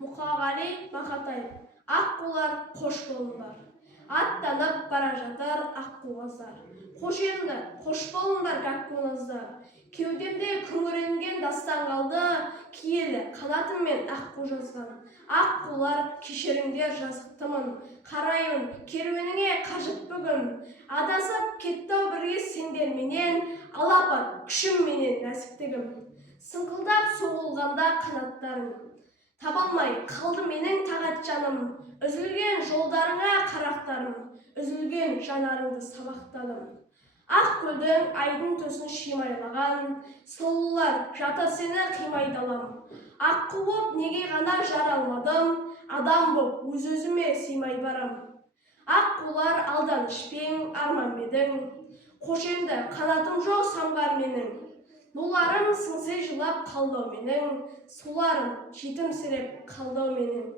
Мұқағали Мақатаев. Аққулар қош болыңдар. Аттанып бара жатар аққу-қаздар. Қош енді, қош болыңдар гәкку-наздар. Кеудемде күңіренген дастан қалды, киелі қанатыммен аққу жазған. Аққулар кешіріңдер жазықтымын, қараймын керуеніңе қажып бүгін. Адасып кетті-ау бірге сендерменен, алапат күшімменен нәзіктігім. Сыңқылдап соғылғанда қанаттарың, табалмай қалды менің тағат жаным. Үзілген жолдарыңа қарақтарым, үзілген жанарыңды сабақтадым. Ақ көлдің айдың төсін шимайлаған, сұлулар жатыр сені қимайдалам. Аққу боп неге ғана жаралмадым, адам боп өз-өзіме сыймай барам. Аққулар алданышпен арман едің, қош енді қанатым жоқ самғар менің. Нуларым сыңсый жылап қалдау менің, суларым жетімсіреп қалдау менің.